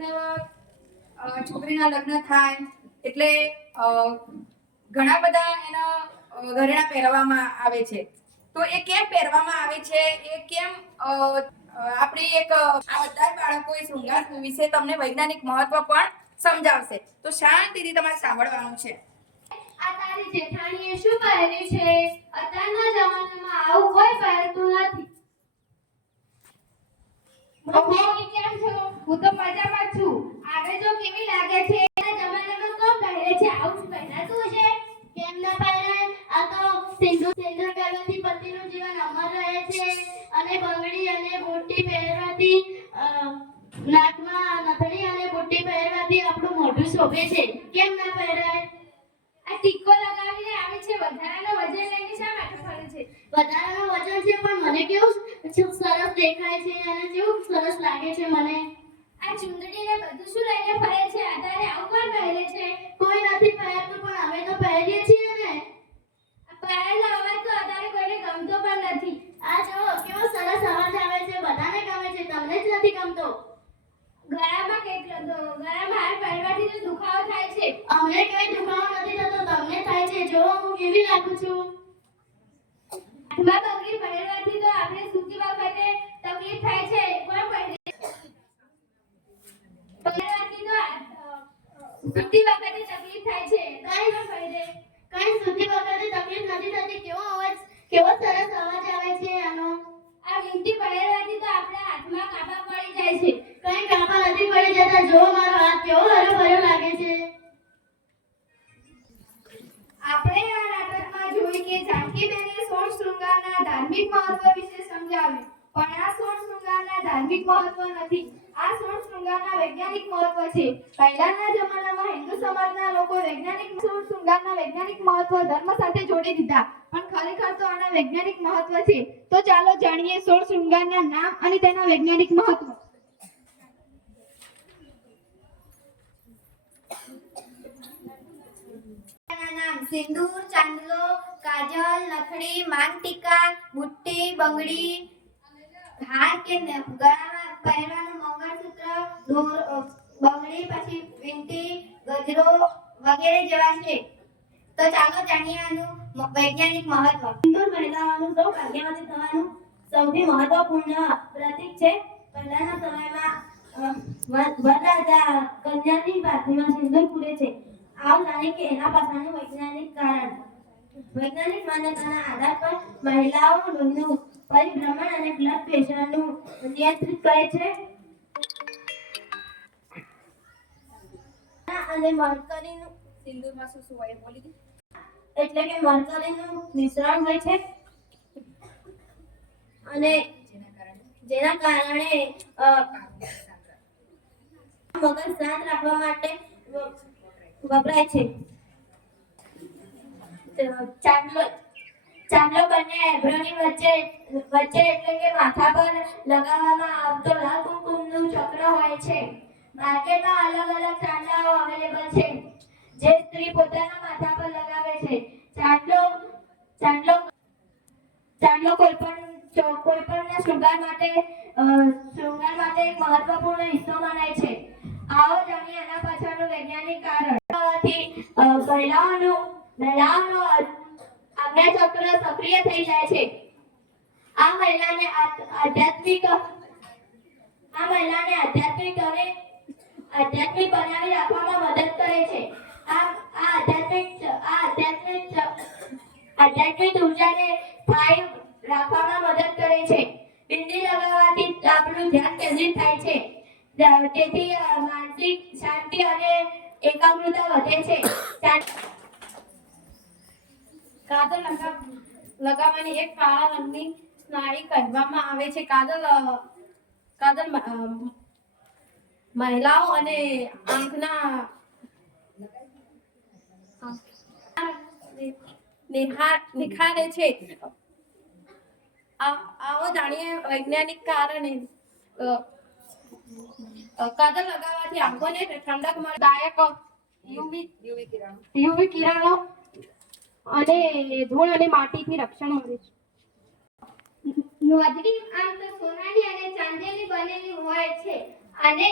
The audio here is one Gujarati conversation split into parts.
લગ્ન છોકરીના લગ્ન થાય એટલે ઘણા બધા એના ઘરેણા પહેરવામાં આવે છે. તો એ કેમ પહેરવામાં આવે છે? એ કેમ આપણી એક આ બધા બાળકો એ શૃંગાર વિશે તમને વૈજ્ઞાનિક મહત્વ પણ સમજાવશે. તો શાંતિથી તમારે સાંભળવાનું છે. આ તારી જેઠાણીએ શું પહેર્યું છે? અત્યારના જમાનામાં આવું કોઈ પહેરતું નથી મમ્મી કેમ છો હું તો મજામાં છું આવે જો કેવી લાગે છે આ જમાનામાં કોણ પહેરે છે આવું જ પહેરાતું છે કેમ ના પહેરાય આ તો સિંદૂર સિંદૂર પહેરવાથી પતિનું જીવન અમર રહે છે અને બંગડી અને બુટ્ટી પહેરવાથી અ, નાકમાં નથણી અને બુટ્ટી પહેરવાથી આપણું શોભે છે. કેમ ના પહેરાય આ ટીકો લગાવીને આવે છે, વધારાનો વજન લઈને શા માટે ફરે છે? વધારાનો વજન છે, પણ મને કેવું સરસ દેખાય છે અને કેવું સરસ લાગે છે મને? આ ચુંદડીને બધું શું લઈને ફરે છે? અત્યારે આવું કોણ પહેરે છે? કોઈ નથી પહેરતું, પણ અમે તો પહેરીએ છીએ ને. પહેરેલો અવાજ તો અત્યારે કોઈને ગમતો પણ નથી. આ જો કેવો સરસ અવાજ આવે છે બધાને ગમે છે તમને જ નથી ગમતો ગળામાં કેટલો તો ગળામાં હાર પહેરવાથી તો દુખાવો થાય છે અમને કઈ દુખાવો નથી થતો, તમને થાય છે. જો, હું કેવી લાગુ છું? બંગડી પહેરવાથી તો આપણે સૂતી વખતે તકલીફ થાય છે. પણ પહેરવાથી તો સૂતી વખતે ધાર્મિક મહત્વ નથી. આ સોળ શૃંગારના વૈજ્ઞાનિક મહત્વ છે. પહેલાના જમાનામાં હિન્દુ સમાજના લોકો વૈજ્ઞાનિક સોળ શૃંગારના વૈજ્ઞાનિક મહત્વ ધર્મ સાથે જોડી દીધા. પણ ખરેખર તો આના વૈજ્ઞાનિક મહત્વ છે. તો ચાલો જાણીએ સોળ શૃંગારના નામ અને તેના વૈજ્ઞાનિક મહત્વ. નામ સિંદૂર, ચાંદલો, કાજલ નથડી માંગટીકા બુટ્ટી, બંગડી હાર કે ગળામાં પહેરવાનું મંગળસૂત્ર બંગડી, પછી વિંટી, ગજરો વગેરે જેવા છે. તો ચાલો જાણીએ આનું વૈજ્ઞાનિક મહત્વ. સિંદૂર મહિલાઓનું સૌ ભાગ્યવતી થવાનું સૌથી મહત્વપૂર્ણ પ્રતીક છે. પહેલાના સમયમાં વરરાજા કન્યાની પાથરીમાં સિંદૂર પૂરે છે. આવું જાણે કે એના પાછળનું વૈજ્ઞાનિક કારણ. વૈજ્ઞાનિક માન્યતાના આધાર પર મહિલાઓ લોહીનું પરિભ્રમણ અને બ્લડ પ્રેશરનું નિયંત્રિત કરે છે. અને મરકરીનું સિંદૂરમાં શું શું હોય બોલી દે. એટલે કે મરકરીનું મિશ્રણ હોય છે. અને જેના કારણે મગજ શાંત રાખવા માટે વપરાય છે. ચાંદલો ચાંદલો બંને આઈબ્રોની વચ્ચે વચ્ચે એટલે કે માથા પર લગાવવામાં આવતો લાલ કુમકુમનું ચક્ર હોય છે. માર્કેટમાં અલગ અલગ ચાંદલાઓ અવેલેબલ છે. જે સ્ત્રી પોતાના માથા પર લગાવે છે. ચાંદલો ચાંદલો ચાંદલો કોઈ પણ કોઈ પણ શૃંગાર માટે શૃંગાર માટે એક મહત્વપૂર્ણ હિસ્સો મનાય છે. આવો જાણીએ આના પાછળનું વૈજ્ઞાનિક કારણ. મહિલાઓનું, મહિલાઓનો આજ્ઞાચક્ર સક્રિય થઈ જાય છે. આ મહિલાને આધ્યાત્મિક, આ મહિલાને આધ્યાત્મિક અને આધ્યાત્મિક બનાવી રાખવામાં મદદ કરે છે. આ આ આધ્યાત્મિક આ આધ્યાત્મિક આધ્યાત્મિક ઉર્જાને સ્થાયી રાખવામાં મદદ કરે છે. બિંદી લગાવવાથી આપણું ધ્યાન કેન્દ્રિત થાય છે. તેથી માનસિક શાંતિ અને એકાગ્રતા વધે છે. શા- લગાવવાની એક કાળા રંગની સ્નાયુ કહેવામાં આવે છે. મ- અ, મહિલાઓ અને આંખના નિખારે છે. આવો જાણીએ વૈજ્ઞાનિક કારણે. અ, લગાવવાથી આંખોને ઠંડક મળે. દાયક યુવી યુવી કિરણો. અને ધૂળ અને માટીથી રક્ષણ મળે છે. નોંધણી આમ તો સોનાની અને ચાંદીની બનેલી હોય છે અને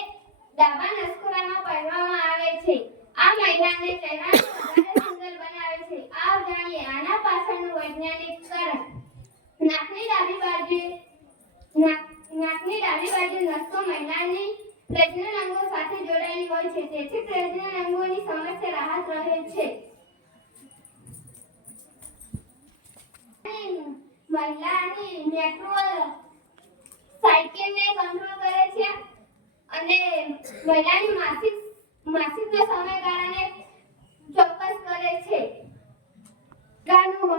ડાબા નસકોરામાં પહેરવામાં આવે છે. આ મહિલાને ચહેરાને સુંદર બનાવે છે. આવ જાણીએ આના પાછળનું વૈજ્ઞાનિક કારણ. નાકની ડાબી બાજુ નાકની ડાબી બાજુ નસો મહિલાની પ્રજનન અંગો સાથે જોડાયેલી હોય છે. તેથી પ્રજનન અંગોની સમસ્યા રાહત રહે છે.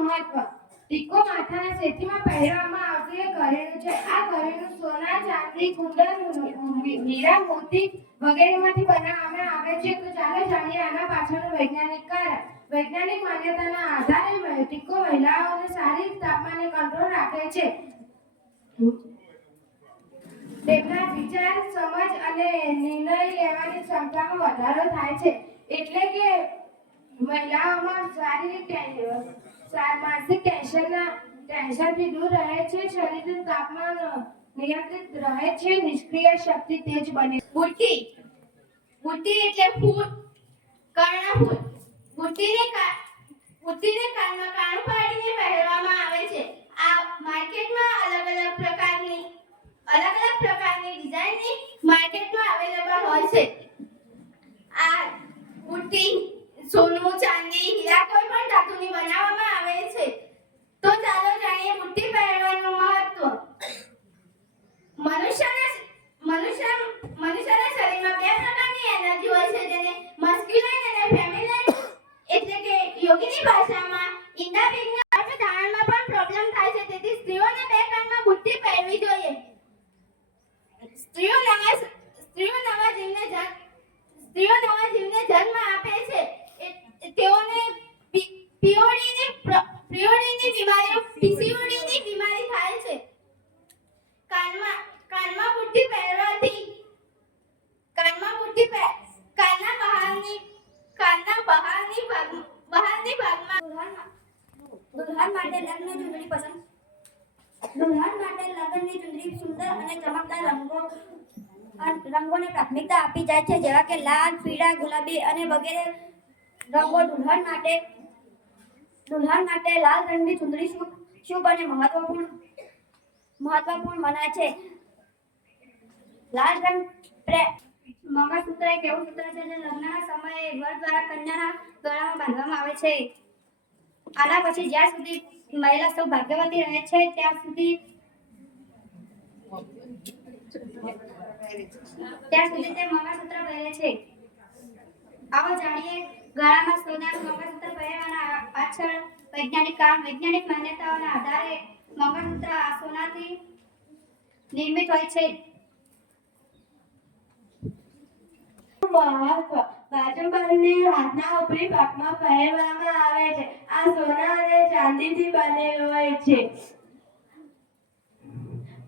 મહત્વ. ટીકો માથાના સેતીમાં પહેરવામાં આવતું ઘરેણું છે. આ ઘરેણું સોના, ચાંદી કુંદન હીરા મોતી વગેરેમાંથી બનાવવામાં આવે છે. તો ચાલો જાણીએ આના પાછળનું વૈજ્ઞાનિક કારણ. વૈજ્ઞાનિક માન્યતાના આધારે ટીકો મહિલાઓને સારી તાપમાને કંટ્રોલ રાખે છે. તેમના વિચાર, સમજ અને નિર્ણય લેવાની ક્ષમતામાં વધારો થાય છે. એટલે કે મહિલાઓમાં શારીરિક માનસિક ટેન્શનના ટેન્શનથી દૂર રહે છે, શરીરનું તાપમાન નિયંત્રિત રહે છે, નિષ્ક્રિય શક્તિ તેજ બને બુદ્ધિ. બુદ્ધિ એટલે ફૂલ કર્ણફૂલ બુટ્ટીને કા- કાનમાં કાણું પાડીને પહેરવામાં આવે છે. આ માર્કેટમાં અલગ અલગ પ્રકારની અલગ અલગ પ્રકારની ડિઝાઇનની માર્કેટમાં અવેલેબલ હોય છે. આ બુટ્ટી સોનું, ચાંદી, હીરા કોઈ પણ ધાતુની બનાવવામાં આવે છે. તો ચાલો જાણીએ બુટ્ટી પહેરવાનું મહત્વ મનુષ્યના મનુષ્ય મનુષ્યના શરીરમાં બે પ્રકારની એનર્જી હોય છે જેને મસ્ક્યુલાઇન અને ફેમિનાઇન એટલે કે યોગીની ભાષામાં ઇન્ડાપિગના ગર્ભધારણમાં પણ પ્રોબ્લેમ થાય છે તેથી સ્ત્રીઓને બે કાનમાં બુટ્ટી પહેરવી જોઈએ સ્ત્રીઓ નવા સ્ત્રીઓ નવા જીવને જન્મ સ્ત્રીઓ નવા જીવને જન્મ આપે છે એ- તેઓને પીઓડીની પીઓડીની બીમારીઓ પીસીઓડીની બીમારી થાય છે કાનમાં કાનમાં બુટ્ટી પહેરવાથી કાનમાં બુટ્ટી પહેર કાનના બહારની કાનના બહારની ભાગ બહારની ભાગમાં દુલ્હન માટે લગ્ન ચૂંટણી પસંદ દુલ્હન માટે લગ્નની ચૂંટણી સુંદર અને ચમકદાર રંગો અન- રંગોને પ્રાથમિકતા આપી જાય છે, જેવા કે લાલ, પીળા, ગુલાબી અને વગેરે રંગો દુલ્હન માટે દુલ્હન માટે લાલ રંગની શુભ શુભ અને મહત્વપૂર્ણ મહત્વપૂર્ણ મનાય છે. લાલ રંગ મંગળસૂત્ર એક એવું સૂત્ર છે, જે લગ્નના સમયે વર દ્વારા કન્યાના ગળામાં બાંધવામાં આવે છે. આના પછી જ્યાં સુધી મહિલા સૌ ભાગ્યવતી રહે છે, ત્યાં સુધી ત્યાં સુધી તે મંગળસૂત્ર પહેરે છે. આવો જાણીએ, ગળામાં સોનાનું મંગળસૂત્ર પહેરવાના પાછળ વૈજ્ઞાનિક કારણ વૈજ્ઞાનિક માન્યતાઓના આધારે મંગળસૂત્ર સોનાથી નિર્મિત હોય છે. આવે છે. આ સોના અને ચાંદીથી બનેલું હોય છે.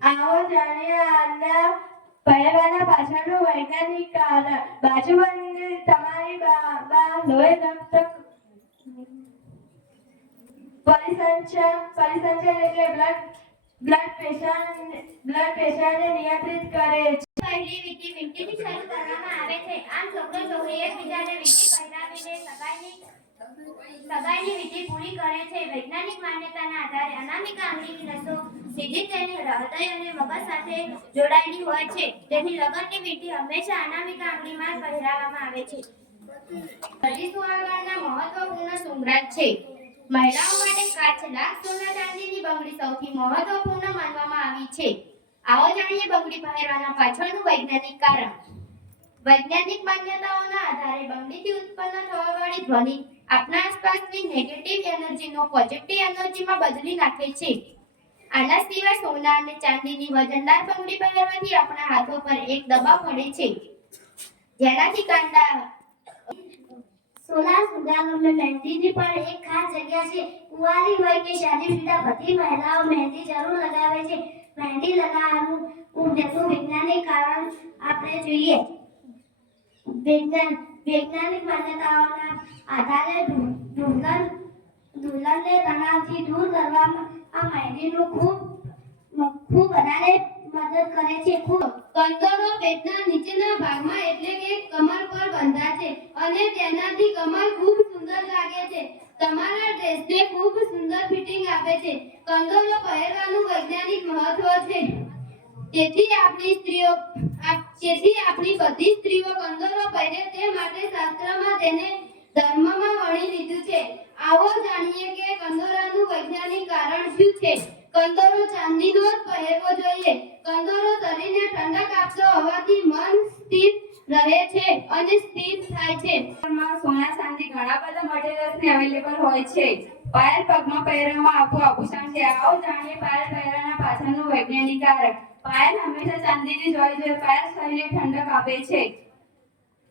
આવો જાણીએ આના પહેલાના પાછળનું વૈજ્ઞાનિક કારણ. બાજુબંધને તમારી બા લોહી રક્ત પરિસંચન પરિસંચન એટલે બ્લડ બ્લડ પ્રેશર બ્લડ પ્રેશરને નિયંત્રિત કરે છે. પહેલી વીંટી વીંટીથી શરૂ કરવામાં આવે છે. આમ છોકરો છોકરી એકબીજાને વીંટી પહેરાવીને સગાઈની સગાઈની વિધિ પૂરી કરે છે. વૈજ્ઞાનિક માન્યતાના આધારે અનામિકા આંગળીની નસો સીધી તેની હૃદય અને મગજ સાથે જોડાયેલી હોય છે. તેથી લગ્નની વિધિ હંમેશા અનામિકા આંગળીમાં પહેરાવવામાં આવે છે. હજી સુહાગણના મહત્વપૂર્ણ સુમરાજ છે. મહિલાઓ માટે કાચ લાખ સોના ચાંદીની બંગડી સૌથી મહત્વપૂર્ણ માનવામાં આવી છે. આવો જાણીએ બંગડી પહેરવાના પાછળનું વૈજ્ઞાનિક કારણ. વૈજ્ઞાનિક માન્યતાઓના આધારે બંગડીથી ઉત્પન્ન થવાવાળી ધ્વનિ આપણા આસપાસની નેગેટિવ એનર્જીનો પોઝિટિવ એનર્જીમાં બદલી નાખે છે. આના સિવાય સોના અને ચાંદીની વજનદાર બંગડી પહેરવાથી આપણા હાથો પર એક દબાવ પડે છે. જેનાથી કાંડા સોલા સુદાગમને મહેંદીની પણ એક ખાસ જગ્યા છે. કુંવારી હોય કે શાદીશુદા બધી મહિલાઓ મહેંદી જરૂર લગાવે છે. મહેંદી લગાવવાનું ઉદ્દેશનું વૈજ્ઞાનિક કારણ આપણે જોઈએ. વૈજ્ઞાન, વૈજ્ઞાનિક માન્યતાઓના આધારે દુ- દુલ્હન દુલ્હનને તણાવથી દૂર કરવામાં આ માહિતીનું ખૂબ ખૂબ વધારે મદદ કરે છે. ખૂબ કંદરો પેટના નીચેના ભાગમાં એટલે કે કમર પર બંધા છે અને તેનાથી કમર ખૂબ સુંદર લાગે છે. તમારા ડ્રેસને ખૂબ સુંદર ફિટિંગ આપે છે. કંદરો પહેરવાનું વૈજ્ઞાનિક મહત્વ છે. તેથી આપણી સ્ત્રીઓ તેથી આપણી બધી સ્ત્રીઓ કંદોરો પહેરે તે માટે શાસ્ત્રમાં તેને ધર્મમાં વણી લીધું છે. આવો જાણીએ કે કંદોરાનું વૈજ્ઞાનિક કારણ શું છે? કંદોરો ચાંદીનો જ પહેરવો જોઈએ. કંદોરો શરીરને ઠંડક આપતો હોવાથી મન સ્થિર રહે છે અને સ્થિર થાય છે. સોના ચાંદી ઘણા બધા મટીરિયલ્સની અવેલેબલ હોય છે. પાયલ પગમાં પહેરવામાં આવતું આભૂષણ છે. આવો જાણીએ પાયલ પહેરવાના પાછળનું વૈજ્ઞાનિક કારણ. પાયલ હંમેશા ચાંદીની જ હોય છે. પાયલ શરીરને ઠંડક આપે છે.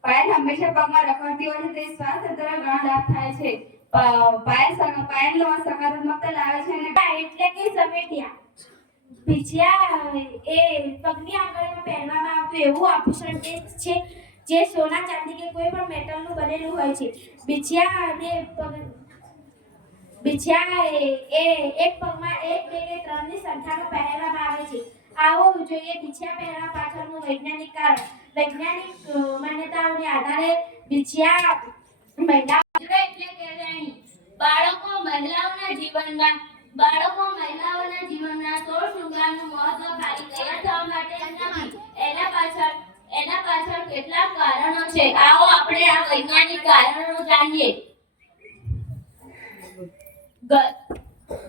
પાયલ હંમેશા પગમાં રખડતી હોય છે. તે સ્વાસ્થ્ય તંત્ર ઘણો લાભ થાય છે. પાયલ પાયલ પાયલનો સકારાત્મકતા લાવે છે અને એટલે કે સમેટિયા. એ પગની આંગળીમાં પહેરવામાં આવતું એવું આભૂષણ તે છે, જે સોના ચાંદી કે કોઈ પણ મેટલનું બનેલું હોય છે. બિછિયા અને બિછિયા એ એક પગમાં એક, બે કે ત્રણની સંખ્યામાં પહેરવામાં આવે છે. આવો જોઈએ બિછિયા પહેરવા પાછળનું વૈજ્ઞાનિક કારણ. વૈજ્ઞાનિક માન્યતાઓને આધારે બિછિયા મહિલા એટલે કે બાળકો મહિલાઓના જીવનમાં બાળકો સોળ મહત્વ ખાલી તૈયાર થવા માટે એના પાછળ એના પાછળ કેટલાક કારણો છે. આવો આપણે આ વૈજ્ઞાનિક કારણો જાણીએ.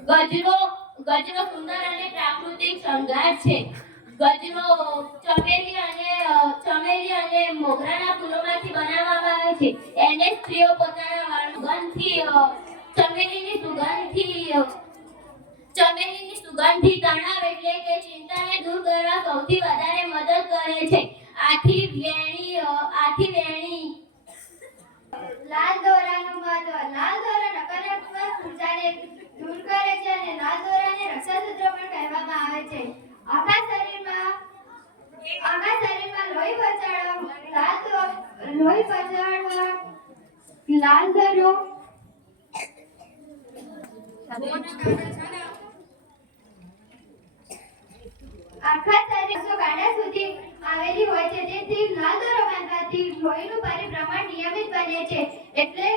ગજરો ગજરો સુંદર અને પ્રાકૃતિક શણગાર છે. ગજરો ચમેલી અને ચમેલી અને મોગરાના ફૂલોમાંથી બનાવવામાં આવે છે. એને સ્ત્રીઓ પોતાના વાળ ગંધથી ચમેલીની સુગંધથી અ, ચમેલીની સુગંધથી તણાવ એટલે કે ચિંતાને દૂર કરવા સૌથી વધારે મદદ કરે છે. આથી વેણી આથી વેણી. લાલ દોરાનું મહત્વ. લાલ દોરા નકારાત્મક ઉર્જાને દૂર કરે છે અને લાલ દોરાને રક્ષાસૂત્ર પણ કહેવામાં આવે છે. આખા શરીરમાં આખા શરીરમાં લોહી પહોંચાડવા લાલ લોહી પચાડવા લાલ દોરો. આખા શરીર ગાડા સુધી આવેલી હોય છે. તેથી લાલ દોરો બાંધવાથી લોહીનું પરિભ્રમણ નિયમિત બને છે. એટલે